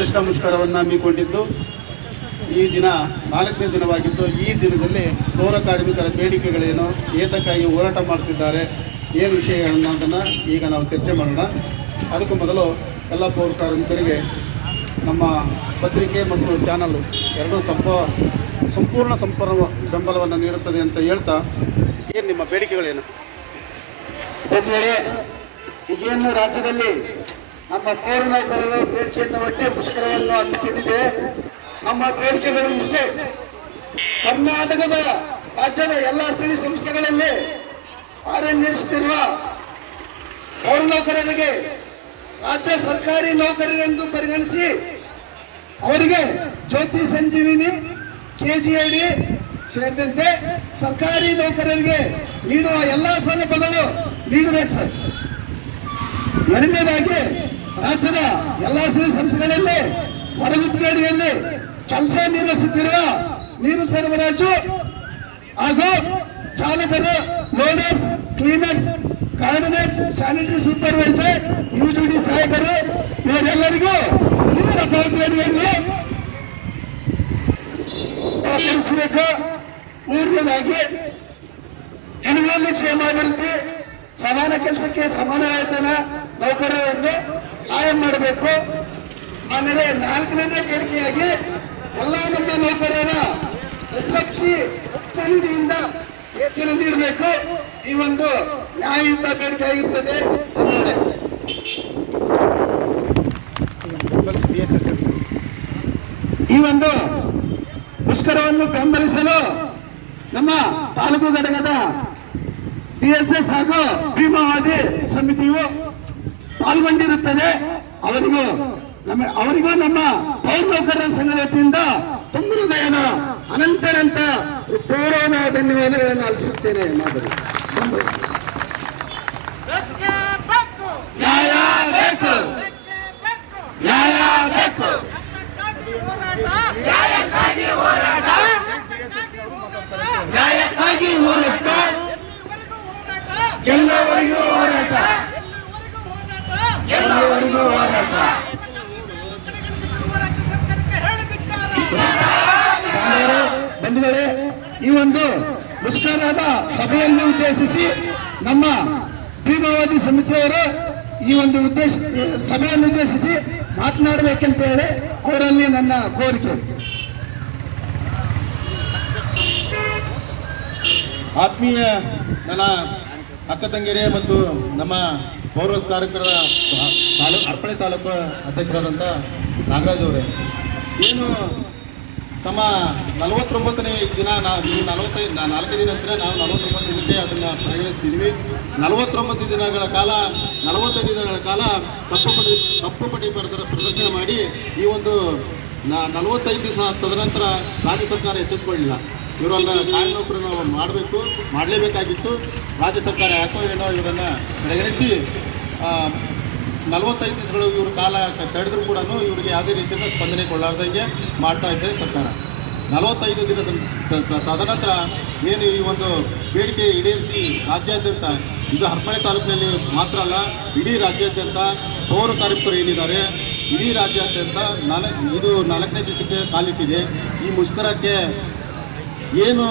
ಪ್ರತಿಷ್ಠಾ ಮುಷ್ಕರವನ್ನು ಹಮ್ಮಿಕೊಂಡಿದ್ದು, ಈ ದಿನ ನಾಲ್ಕನೇ ದಿನವಾಗಿದ್ದು, ಈ ದಿನದಲ್ಲಿ ಪೌರ ಕಾರ್ಮಿಕರ ಬೇಡಿಕೆಗಳೇನು, ಏತಕ್ಕಾಗಿ ಹೋರಾಟ ಮಾಡ್ತಿದ್ದಾರೆ, ಏನು ವಿಷಯ ಅನ್ನೋದನ್ನು ಈಗ ನಾವು ಚರ್ಚೆ ಮಾಡೋಣ. ಅದಕ್ಕೂ ಮೊದಲು ಎಲ್ಲ ಪೌರ ಕಾರ್ಮಿಕರಿಗೆ ನಮ್ಮ ಪತ್ರಿಕೆ ಮತ್ತು ಚಾನಲ್ ಎರಡೂ ಸಂಪ ಸಂಪೂರ್ಣ ಸಂಪೂರ್ಣ ಬೆಂಬಲವನ್ನು ನೀಡುತ್ತದೆ ಅಂತ ಹೇಳ್ತಾ, ಏನು ನಿಮ್ಮ ಬೇಡಿಕೆಗಳೇನು? ಒಂದು ಈಗೇನು ರಾಜ್ಯದಲ್ಲಿ ನಮ್ಮ ಪೌರ ನೌಕರರ ಬೇಡಿಕೆಯನ್ನು ಒಟ್ಟೆ ಮುಷ್ಕರವನ್ನು ಹಮ್ಮಿಕೊಂಡಿದೆ ನಮ್ಮ ಬೇಡಿಕೆಗಳು ಇಷ್ಟೇ. ಕರ್ನಾಟಕದ ರಾಜ್ಯದ ಎಲ್ಲ ಸ್ಥಳೀಯ ಸಂಸ್ಥೆಗಳಲ್ಲಿ ಕಾರ್ಯನಿರ್ವಹಿಸುತ್ತಿರುವ ಪೌರ ನೌಕರರಿಗೆ, ರಾಜ್ಯ ಸರ್ಕಾರಿ ನೌಕರರೆಂದು ಪರಿಗಣಿಸಿ ಅವರಿಗೆ ಜ್ಯೋತಿ ಸಂಜೀವಿನಿ ಕೆಜಿಐಡಿ ಸೇರಿದಂತೆ ಸರ್ಕಾರಿ ನೌಕರರಿಗೆ ನೀಡುವ ಎಲ್ಲ ಸೌಲಭ್ಯಗಳು ನೀಡಬೇಕು ಸರ್. ಎರಡನೇದಾಗಿ ರಾಜ್ಯದ ಎಲ್ಲಾ ಸ್ಥಳೀಯ ಸಂಸ್ಥೆಗಳಲ್ಲಿ ಹೊರಗುತ್ತಿಗೆಡಿಯಲ್ಲಿ ಕೆಲಸ ನಿರ್ವಹಿಸುತ್ತಿರುವ ನೀರು ಸರಬರಾಜು ಹಾಗೂ ಚಾಲಕರು, loaders, cleaners coordinates sanitary supervisor, UGD ಸಹಾಯಕರು, ಇವರೆಲ್ಲರಿಗೂ ನೀರ ಪಾವತಿಯನ್ನು ತಿಳಿಸಬೇಕು ಮೂರನೇದಾಗಿ, ಜನಗಳಲ್ಲಿ ಕ್ಷೇಮಾಭಿವೃದ್ಧಿ ಸಮಾನ ಕೆಲಸಕ್ಕೆ ಸಮಾನ ವೇತನ, ನೌಕರರನ್ನು ಕಾಯಂ ಮಾಡಬೇಕು. ಆಮೇಲೆ ನಾಲ್ಕನೇ ಬೇಡಿಕೆಯಾಗಿ ಎಲ್ಲ ನಮ್ಮ ನೌಕರರ ಎಸ್ ಎಫ್ ಸಿ ನಿಧಿಯಿಂದ ವೇತನ ನೀಡಬೇಕು. ಈ ಒಂದು ನ್ಯಾಯಯುತ ಬೇಡಿಕೆ ಆಗಿರ್ತದೆ. ಈ ಒಂದು ಮುಷ್ಕರವನ್ನು ಬೆಂಬಲಿಸಲು ನಮ್ಮ ತಾಲೂಕು ಘಟಕದ ಬಿಎಸ್ಎಸ್ ಹಾಗೂ ಭೀಮಾವಾದಿ ಸಮಿತಿಯು ಪಾಲ್ಗೊಂಡಿರುತ್ತದೆ ಅವರಿಗೂ ನಮ್ಮ ಅವರಿಗೂ ನಮ್ಮ ಪೌರ ನೌಕರರ ಸಂಘದ ವತಿಯಿಂದ ಅನಂತರಂತ ಗೌರವದ ಧನ್ಯವಾದಗಳನ್ನು ಅಲಿಸುತ್ತೇನೆ ಎಲ್ಲವರಿಗೂ ಬೇಕು ನ್ಯಾಯ ನ್ಯಾಯ ಬೇಕು ನ್ಯಾಯಕ್ಕಾಗಿ ಹೋರಾಟ ಬಂಧುಗಳೇ, ಈ ಒಂದು ಮುಷ್ಕರಾದ ಸಭೆಯನ್ನು ಉದ್ದೇಶಿಸಿ ನಮ್ಮ ಭೀಮಾವಾದಿ ಸಮಿತಿಯವರು ಈ ಒಂದು ಉದ್ದೇಶ, ಸಭೆಯನ್ನು ಉದ್ದೇಶಿಸಿ ಮಾತನಾಡಬೇಕಂತ ಹೇಳಿ ಅವರಲ್ಲಿ ನನ್ನ ಕೋರಿಕೆ. ಆತ್ಮೀಯ ನನ್ನ ಅಕ್ಕ ತಂಗಿಯರೇ ಮತ್ತು ನಮ್ಮ ಪೌರ ಕಾರ್ಯಕ್ರಮದ ತಾಲೂಕು, ಅರ್ಪಣೆ ತಾಲೂಕು ಅಧ್ಯಕ್ಷರಾದಂಥ ನಾಗರಾಜ್ ಅವರೇ. ಏನು ತಮ್ಮ ನಲವತ್ತೊಂಬತ್ತನೇ ದಿನ ನಾವು ನೀವು ನಲವತ್ತೈದು ನಾ- ನಾಲ್ಕೈದು ದಿನ ನಂತರ ನಾವು ನಲವತ್ತೊಂಬತ್ತು ದಿನಕ್ಕೆ ಅದನ್ನು ಪರಿಗಣಿಸ್ತಿದ್ದೀವಿ ನಲವತ್ತೊಂಬತ್ತು ದಿನಗಳ ಕಾಲ, ನಲವತ್ತೈದು ದಿನಗಳ ಕಾಲ ತಪ್ಪು ಪಡಿ, ತಪ್ಪು ಪಟ್ಟಿ ಪ್ರದರ್ಶನ ಮಾಡಿ ಈ ಒಂದು ನಲವತ್ತೈದು ದಿವಸ ತದನಂತರ ರಾಜ್ಯ ಸರ್ಕಾರ ಎಚ್ಚೆತ್ತುಕೊಳ್ಳಿಲ್ಲ ಇವರನ್ನ ಕಾಯಂ ನಾವು ಮಾಡಬೇಕು, ಮಾಡಲೇಬೇಕಾಗಿತ್ತು. ರಾಜ್ಯ ಸರ್ಕಾರ ಯಾಕೋ ಏನೋ ಇವರನ್ನು ಪರಿಗಣಿಸಿ ನಲವತ್ತೈದು ದಿವಸಗಳು ಇವರು ಕಾಲ ತಡೆದ್ರೂ ಕೂಡ ಇವರಿಗೆ ಯಾವುದೇ ರೀತಿಯಿಂದ ಸ್ಪಂದನೆ ಕೊಡಲಾರ್ದಂಗೆ ಮಾಡ್ತಾ ಇದ್ದಾರೆ ಸರ್ಕಾರ. ನಲವತ್ತೈದು ದಿನದ ತದನಂತರ ಏನು ಈ ಒಂದು ಬೇಡಿಕೆ ಈಡೇರಿಸಿ ರಾಜ್ಯಾದ್ಯಂತ, ಇದು ಹರ್ಪಳೆ ತಾಲೂಕಿನಲ್ಲಿ ಮಾತ್ರ ಅಲ್ಲ, ಇಡೀ ರಾಜ್ಯಾದ್ಯಂತ ಪೌರ ಕಾರ್ಮಿಕರು ಏನಿದ್ದಾರೆ, ಇಡೀ ರಾಜ್ಯಾದ್ಯಂತ ನಾಲ್ಕು, ಇದು ನಾಲ್ಕನೇ ದಿವಸಕ್ಕೆ ಕಾಲಿಟ್ಟಿದೆ. ಈ ಮುಷ್ಕರಕ್ಕೆ ಏನು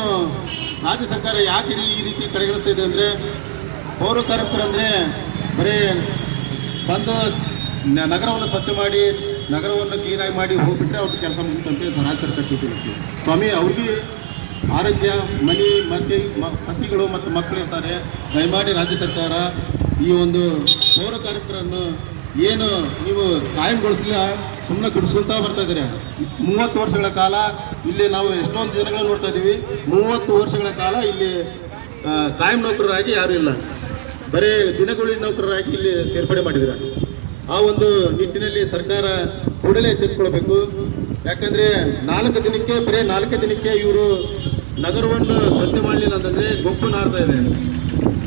ರಾಜ್ಯ ಸರ್ಕಾರ ಯಾಕೆ ಈ- ರೀತಿ ಕಡೆಗಣಿಸ್ತಾ ಇದೆ ಅಂದರೆ ಪೌರ ಕಾರ್ಮಿಕರಂದರೆ ಬರೀ ಬಂದು ನಗರವನ್ನು ಸ್ವಚ್ಛ ಮಾಡಿ, ನಗರವನ್ನು ಕ್ಲೀನಾಗಿ ಮಾಡಿ ಹೋಗಿಬಿಟ್ರೆ ಅವ್ರ ಕೆಲಸ ಮುಗಿತಂತೆ ರಾಜ್ಯ ಸರ್ಕಾರ ತಿಳ್ಕೊಳ್ತೀವಿ ಸ್ವಾಮಿ ಅವ್ರಿಗೆ ಆರೋಗ್ಯ, ಮನೆ ಮತ್ತೆ ಪತಿಗಳು ಮತ್ತು ಮಕ್ಕಳು ಇರ್ತಾರೆ. ದಯಮಾಡಿ ರಾಜ್ಯ ಸರ್ಕಾರ ಈ ಒಂದು ಪೌರ ಕಾರ್ಮಿಕರನ್ನು ಏನು ನೀವು ಕಾಯಂಗೊಳಿಸಲಿಲ್ಲ ಸುಮ್ಮನೆ ಗುಡಿಸ್ಕೊಳ್ತಾ ಬರ್ತಾ ಇದ್ದಾರೆ. ಮೂವತ್ತು ವರ್ಷಗಳ ಕಾಲ ಇಲ್ಲಿ ನಾವು ಎಷ್ಟೊಂದು ಜನಗಳು ನೋಡ್ತಾ ಇದ್ದೀವಿ. ಮೂವತ್ತು ವರ್ಷಗಳ ಕಾಲ ಇಲ್ಲಿ ಕಾಯಂ ನೌಕರರಾಗಿ ಯಾರೂ ಇಲ್ಲ. ಬರೀ ದಿನಗೂಲಿ ನೌಕರರಾಗಿ ಇಲ್ಲಿ ಸೇರ್ಪಡೆ ಮಾಡಿದ್ದಾರೆ. ಆ ಒಂದು ನಿಟ್ಟಿನಲ್ಲಿ ಸರ್ಕಾರ ಕೂಡಲೇ ಎಚ್ಚೆತ್ಕೊಳ್ಬೇಕು. ಯಾಕಂದರೆ ನಾಲ್ಕು ದಿನಕ್ಕೆ, ಬರೀ ನಾಲ್ಕು ದಿನಕ್ಕೆ ಇವರು ನಗರವನ್ನು ಸ್ವಚ್ಛ ಮಾಡಲಿಲ್ಲ ಅಂತಂದರೆ ಗೊಪ್ಪು ನಾಡ್ತಾ ಇದೆ.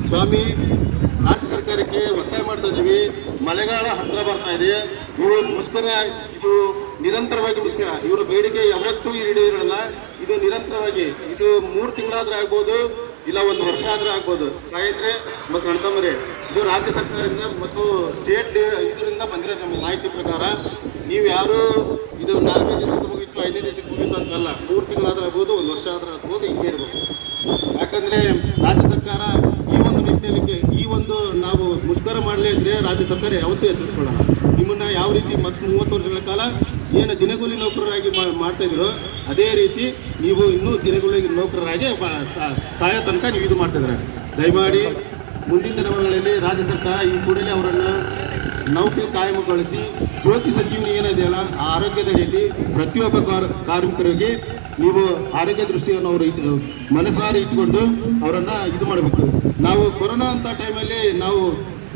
ಸ್ವಾಮಿ, ರಾಜ್ಯ ಸರ್ಕಾರಕ್ಕೆ ಒತ್ತಾಯ ಮಾಡ್ತಾ ಇದ್ದೀವಿ. ಮಳೆಗಾಲ ಹತ್ತಿರ ಬರ್ತಾ ಇದೆ. ಇವರು ಮುಷ್ಕರ ಇದು ನಿರಂತರವಾಗಿ ಮುಷ್ಕರ ಇವರ ಬೇಡಿಕೆ ಯಾವತ್ತೂ ಈಡೇರಲ್ಲ ಇದು ನಿರಂತರವಾಗಿ, ಇದು ಮೂರು ತಿಂಗಳಾದ್ರೆ ಆಗ್ಬೋದು, ಇಲ್ಲ ಒಂದು ವರ್ಷ ಆದ್ರೆ ಆಗ್ಬೋದು. ಗಾಯತ್ರಿ ಮತ್ತು ಅಣ್ತಮ್ಮರೇ ಇದು ರಾಜ್ಯ ಸರ್ಕಾರದಿಂದ ಮತ್ತು ಸ್ಟೇಟ್ ಇದರಿಂದ ಬಂದಿರೋ ನಮ್ಮ ಮಾಹಿತಿ ಪ್ರಕಾರ, ನೀವು ಯಾರು ಇದು ನಾಲ್ಕೈದು ದಿವಸಕ್ಕೆ ಮುಗೀತು, ಐದನೇ ದಿವಸಕ್ಕೆ ಮುಗೀತು ಅಂತಲ್ಲ, ಮೂರು ತಿಂಗಳಾದ್ರೆ ಆಗ್ಬೋದು, ಒಂದು ವರ್ಷ ಆದ್ರೆ ಆಗ್ಬೋದು, ಹಿಂಗೆ ಇರ್ಬೋದು ಯಾಕಂದರೆ ರಾಜ್ಯ ಸರ್ಕಾರ ಈ ಒಂದು ನಿಟ್ಟಿನಲ್ಲಿ ಈ ಒಂದು ನಾವು ಮುಷ್ಕರ ಮಾಡಲೇ ಇದ್ರೆ ರಾಜ್ಯ ಸರ್ಕಾರ ಯಾವತ್ತೂ ಎಚ್ಚರಿಕೊಳ್ಳಲ್ಲ ನಿಮ್ಮನ್ನ ಯಾವ ರೀತಿ ಮತ್ತು ಮೂವತ್ತು ವರ್ಷಗಳ ಕಾಲ ಏನು ದಿನಗೂಲಿ ನೌಕರರಾಗಿ ಮಾಡ್ತಾ ಇದ್ರು, ಅದೇ ರೀತಿ ನೀವು ಇನ್ನೂ ದಿನಗೂಲಿ ನೌಕರರಾಗಿ ಸಹಾಯ ತನಕ ನೀವು ಇದು ಮಾಡ್ತಿದ್ರೆ ದಯಮಾಡಿ ಮುಂದಿನ ದಿನಗಳಲ್ಲಿ ರಾಜ್ಯ ಸರ್ಕಾರ ಈ ಕೂಡಲೇ ಅವರನ್ನು ನೌಕರಿ ಕಾಯಮಗೊಳಿಸಿ ಜ್ಯೋತಿ ಸಂಜೀವನಿ ಏನಿದೆಯಲ್ಲ ಆ ಆರೋಗ್ಯದಡಿಯಲ್ಲಿ ಪ್ರತಿಯೊಬ್ಬ ಕಾರ್, ಕಾರ್ಮಿಕರಿಗೆ ನೀವು ಆರೋಗ್ಯ ದೃಷ್ಟಿಯನ್ನು ಅವರು ಇಟ್ಟು ಮನಸ್ಸಾರಿ ಇಟ್ಕೊಂಡು ಅವರನ್ನು ಇದು ಮಾಡಬೇಕು. ನಾವು ಕೊರೋನಾ ಅಂತ ಟೈಮಲ್ಲಿ ನಾವು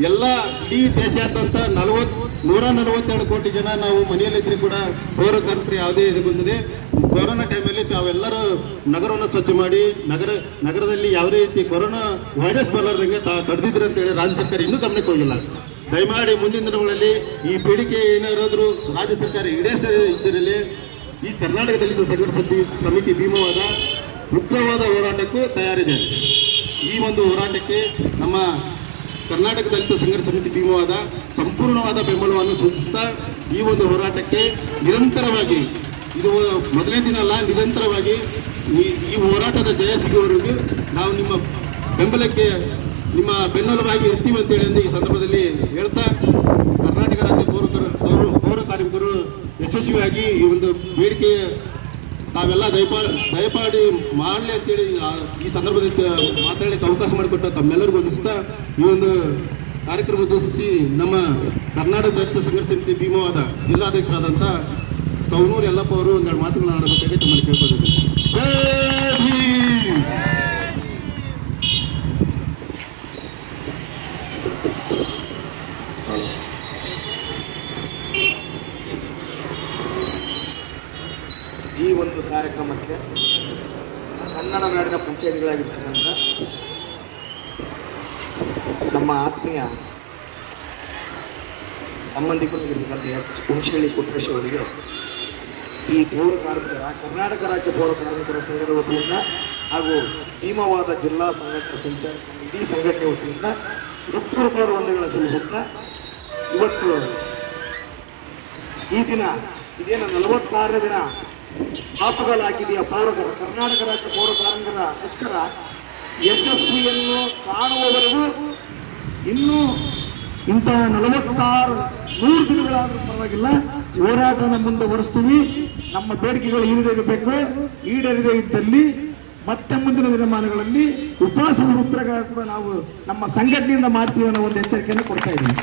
ಎಲ್ಲ ಇಡೀ ದೇಶಾದ್ಯಂತ ನಲವತ್ತು, ನೂರ ನಲವತ್ತೆರಡು ಕೋಟಿ ಜನ ನಾವು ಮನೆಯಲ್ಲಿದ್ದರೂ ಕೂಡ ಪೌರ ಕಾರ್ಮಿಕರು ಯಾವುದೇ ಇದು ಬಂದಿದೆ. ಕೊರೋನಾ ಟೈಮಲ್ಲಿ ತಾವೆಲ್ಲರೂ ನಗರವನ್ನು ಸ್ವಚ್ಛ ಮಾಡಿ, ನಗರ, ನಗರದಲ್ಲಿ ಯಾವುದೇ ರೀತಿ ಕೊರೋನಾ ವೈರಸ್ ಬರಲಾರ್ದಂಗೆ ತಾ ತಡೆದಿದ್ರು ಅಂತೇಳಿ ರಾಜ್ಯ ಸರ್ಕಾರ ಇನ್ನೂ ಗಮನಕ್ಕೆ ಹೋಗಿಲ್ಲ. ದಯಮಾಡಿ ಮುಂದಿನ ದಿನಗಳಲ್ಲಿ ಈ ಬೇಡಿಕೆ ಏನಾದರೂ ರಾಜ್ಯ ಸರ್ಕಾರ ಈಡೇರಿಸ ಇದ್ದಿರಲಿ, ಈ ಕರ್ನಾಟಕ ಸಂಘಟ ಸಮಿತಿ- ಸಮಿತಿ ಭೀಮವಾದ ಉಗ್ರವಾದ ಹೋರಾಟಕ್ಕೂ ತಯಾರಿದೆ. ಈ ಒಂದು ಹೋರಾಟಕ್ಕೆ ನಮ್ಮ ಕರ್ನಾಟಕ ದಲಿತ ಸಂಘರ್ಷ ಸಮಿತಿ ಭೀಮವಾದ ಸಂಪೂರ್ಣವಾದ ಬೆಂಬಲವನ್ನು ಸೂಚಿಸ್ತಾ ಈ ಒಂದು ಹೋರಾಟಕ್ಕೆ ನಿರಂತರವಾಗಿ, ಇದು ಮೊದಲನೇ ದಿನ ಅಲ್ಲ, ನಿರಂತರವಾಗಿ ಈ ಹೋರಾಟದ ಜಯ ಸಿಗುವವರೆಗೂ ನಾವು ನಿಮ್ಮ ಬೆಂಬಲಕ್ಕೆ, ನಿಮ್ಮ ಬೆನ್ನೆಲುಬಾಗಿ ಇರ್ತೀವಿ ಅಂತೇಳಿ ಈ ಸಂದರ್ಭದಲ್ಲಿ ಹೇಳ್ತಾ ಕರ್ನಾಟಕ ರಾಜ್ಯ ಪೌರ ಪೌರ ಕಾರ್ಮಿಕರು ಯಶಸ್ವಿಯಾಗಿ ಈ ಒಂದು ಬೇಡಿಕೆ ತಾವೆಲ್ಲ ದಯಪಾ ದಯಪಾಡಿ ಮಾಡಲಿ ಅಂತೇಳಿ ಈ ಸಂದರ್ಭದಲ್ಲಿ ಮಾತಾಡಲಿಕ್ಕೆ ಅವಕಾಶ ಮಾಡಿಕೊಟ್ಟ ತಮ್ಮೆಲ್ಲರಿಗೂ ವಂದಿಸ್ತಾ ಈ ಒಂದು ಕಾರ್ಯಕ್ರಮ ಉದ್ದೇಶಿಸಿ ನಮ್ಮ ಕರ್ನಾಟಕ ದಲಿತ ಸಂಘರ್ಷ ಸಮಿತಿ ಭೀಮವಾದ ಜಿಲ್ಲಾಧ್ಯಕ್ಷರಾದಂಥ ಸೌನೂರು ಯಲ್ಲಪ್ಪ ಅವರು ಒಂದೆರಡು ಮಾತುಗಳನ್ನ ಆಡಬೇಕಾಗಿ ತಮ್ಮಲ್ಲಿ ಕೇಳ್ಕೊಂಡಿದ್ದೀನಿ. ಜೈ ಭೀಮ್ ಈ ಒಂದು ಕಾರ್ಯಕ್ರಮಕ್ಕೆ ಕನ್ನಡ ನಾಡಿನ ಪಂಚಾಯತಿಗಳಾಗಿರ್ತಕ್ಕಂಥ ನಮ್ಮ ಆತ್ಮೀಯ ಸಂಬಂಧಿಕರಾಗಿರ್ತಕ್ಕಂಥ ಎಚ್ ಹುಣಸಳ್ಳಿ ಕೊಟ್ರೇಶ್ ಅವರಿಗೆ ಈ ಪೌರ ಕಾರ್ಮಿಕರ, ಕರ್ನಾಟಕ ರಾಜ್ಯ ಪೌರ ಕಾರ್ಮಿಕರ ಸಂಘದ ವತಿಯಿಂದ ಹಾಗೂ ಭೀಮವಾದ ಜಿಲ್ಲಾ ಸಂಘಟನೆ ಸಂಚಾರ ಇಡೀ ಸಂಘಟನೆ ವತಿಯಿಂದ ಹೃತ್ಪೂರ್ವಕವಾದ ವಂದನೆಗಳನ್ನು ಸಲ್ಲಿಸುತ್ತಾ ಇವತ್ತು ಈ ದಿನ ಇದೇನು ನಲವತ್ತಾರನೇ ದಿನ ಆಪುಗಳಾಗಿದೆಯ ಪೌರ ಕರ್ನಾಟಕ ರಾಜ್ಯ ಪೌರ ಮುಷ್ಕರ ಯಶಸ್ವಿಯನ್ನು ಕಾಣುವವರೆಗೂ ಇನ್ನೂ ಇಂತಹ ನಲವತ್ತಾರು ನೂರು ದಿನಗಳಾದರೂ ಪರವಾಗಿಲ್ಲ. ಹೋರಾಟನ ಮುಂದುವರಿಸ್ತೀವಿ ನಮ್ಮ ಬೇಡಿಕೆಗಳು ಈಡೇರಬೇಕು. ಈಡೇರದೇ ಇದ್ದಲ್ಲಿ ಮತ್ತೆ ಮುಂದಿನ ದಿನಮಾನಗಳಲ್ಲಿ ಉಪವಾಸ ಸತ್ಯಾಗ್ರಹ ಕೂಡ ನಾವು ನಮ್ಮ ಸಂಘಟನೆಯಿಂದ ಮಾಡ್ತೀವಿ ಅನ್ನೋ ಒಂದು ಎಚ್ಚರಿಕೆಯನ್ನು ಕೊಡ್ತಾ ಇದ್ದೀವಿ.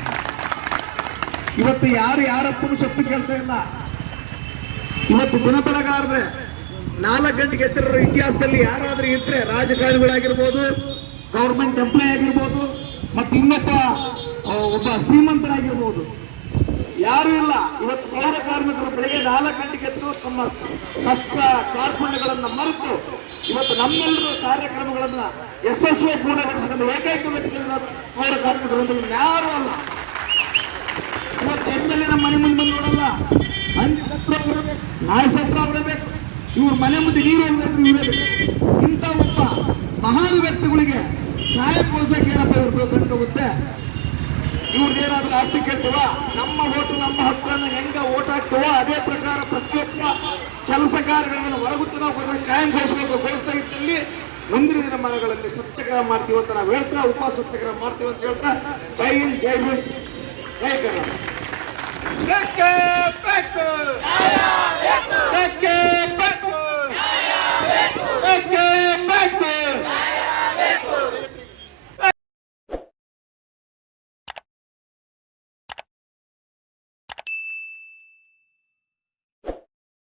ಇವತ್ತು ಯಾರು ಯಾರಪ್ಪನೂ ಸತ್ತು ಕೇಳ್ತಾ ಇಲ್ಲ. ಇವತ್ತು ದಿನ ಬೆಳಗಾದ್ರೆ ನಾಲ್ಕು ಗಂಟೆಗೆ ಎತ್ತಿರೋ ಇತಿಹಾಸದಲ್ಲಿ ಯಾರಾದ್ರೂ ಇದ್ರೆ ರಾಜಕಾರಣಿಗಳಾಗಿರ್ಬೋದು ಗೌರ್ಮೆಂಟ್ ಎಂಪ್ಲಾಯ್ ಆಗಿರ್ಬೋದು, ಮತ್ತೆ ಇನ್ನೊಬ್ಬ ಒಬ್ಬ ಶ್ರೀಮಂತರಾಗಿರ್ಬೋದು. ಯಾರು ಇಲ್ಲ. ಇವತ್ತು ಪೌರ ಕಾರ್ಮಿಕರು ಬೆಳಿಗ್ಗೆ ನಾಲ್ಕು ಗಂಟೆಗೆ ಎದ್ದು ತಮ್ಮ ಕಷ್ಟ ಕಾರ್ಪಣ್ಯಗಳನ್ನು ಮರೆತು ಇವತ್ತು ನಮ್ಮೆಲ್ಲರ ಕಾರ್ಯಕ್ರಮಗಳನ್ನ ಯಶಸ್ವಿ ಪೂರ್ಣಗೊಳಿಸಿದ ಏಕೈಕ ವ್ಯಕ್ತಿ ಪೌರ ಕಾರ್ಮಿಕರು ಯಾರು ಅಲ್ಲ. ಇವತ್ತು ಎಮ್ಮೆಲ್ಲೆ ನಮ್ಮ ಮನೆ ಹಂದಿ ಅವರೇ ಬರಬೇಕು ಇವ್ರ ಮನೆ ಮುಂದೆ ನೀರು ಹೋಗದೆ ಇದ್ರೆ ಇವರೇ ಬೇಕು. ಇಂಥ ಒಬ್ಬ ಮಹಾನ್ ವ್ಯಕ್ತಿಗಳಿಗೆ ಕಾಯಗೊಳಿಸಕ್ಕೆ ಏನಪ್ಪ ಇವ್ರದ್ದು ಬೇಕಾಗುತ್ತೆ ಇವ್ರದ್ದು ಏನಾದ್ರೂ ಆಸ್ತಿ ಕೇಳ್ತೀವ? ನಮ್ಮ ಓಟು ನಮ್ಮ ಹಕ್ಕನ್ನು ಹೆಂಗ ಓಟ್ ಹಾಕ್ತೀವೋ ಅದೇ ಪ್ರಕಾರ ಪ್ರತಿಯೊಬ್ಬ ಕೆಲಸ ಕಾರ್ಯಗಳನ್ನು ಹೊರಗುಟ್ಟು ನಾವು ಕೊಡ್ಬೇಕು ಕಾಯಂ ಘೋಷಬೇಕು ಘೋಷಿಸ್ತಾ ಇದ್ದಲ್ಲಿ ಮುಂದಿನ ದಿನಮಾನಗಳಲ್ಲಿ ಸತ್ಯಾಗ್ರಹ ಮಾಡ್ತೀವಿ ಅಂತ ನಾವು ಹೇಳ್ತಾ ಉಪ ಸತ್ಯಾಗ್ರಹ ಮಾಡ್ತೀವಿ ಅಂತ ಹೇಳ್ತಾ, ಜೈ ಹಿಂದ್ ಜೈ ಹಿಂದ್ ಜೈ ಕರ್ನಾಟಕ. ಬೇಕೇ ಬೇಕು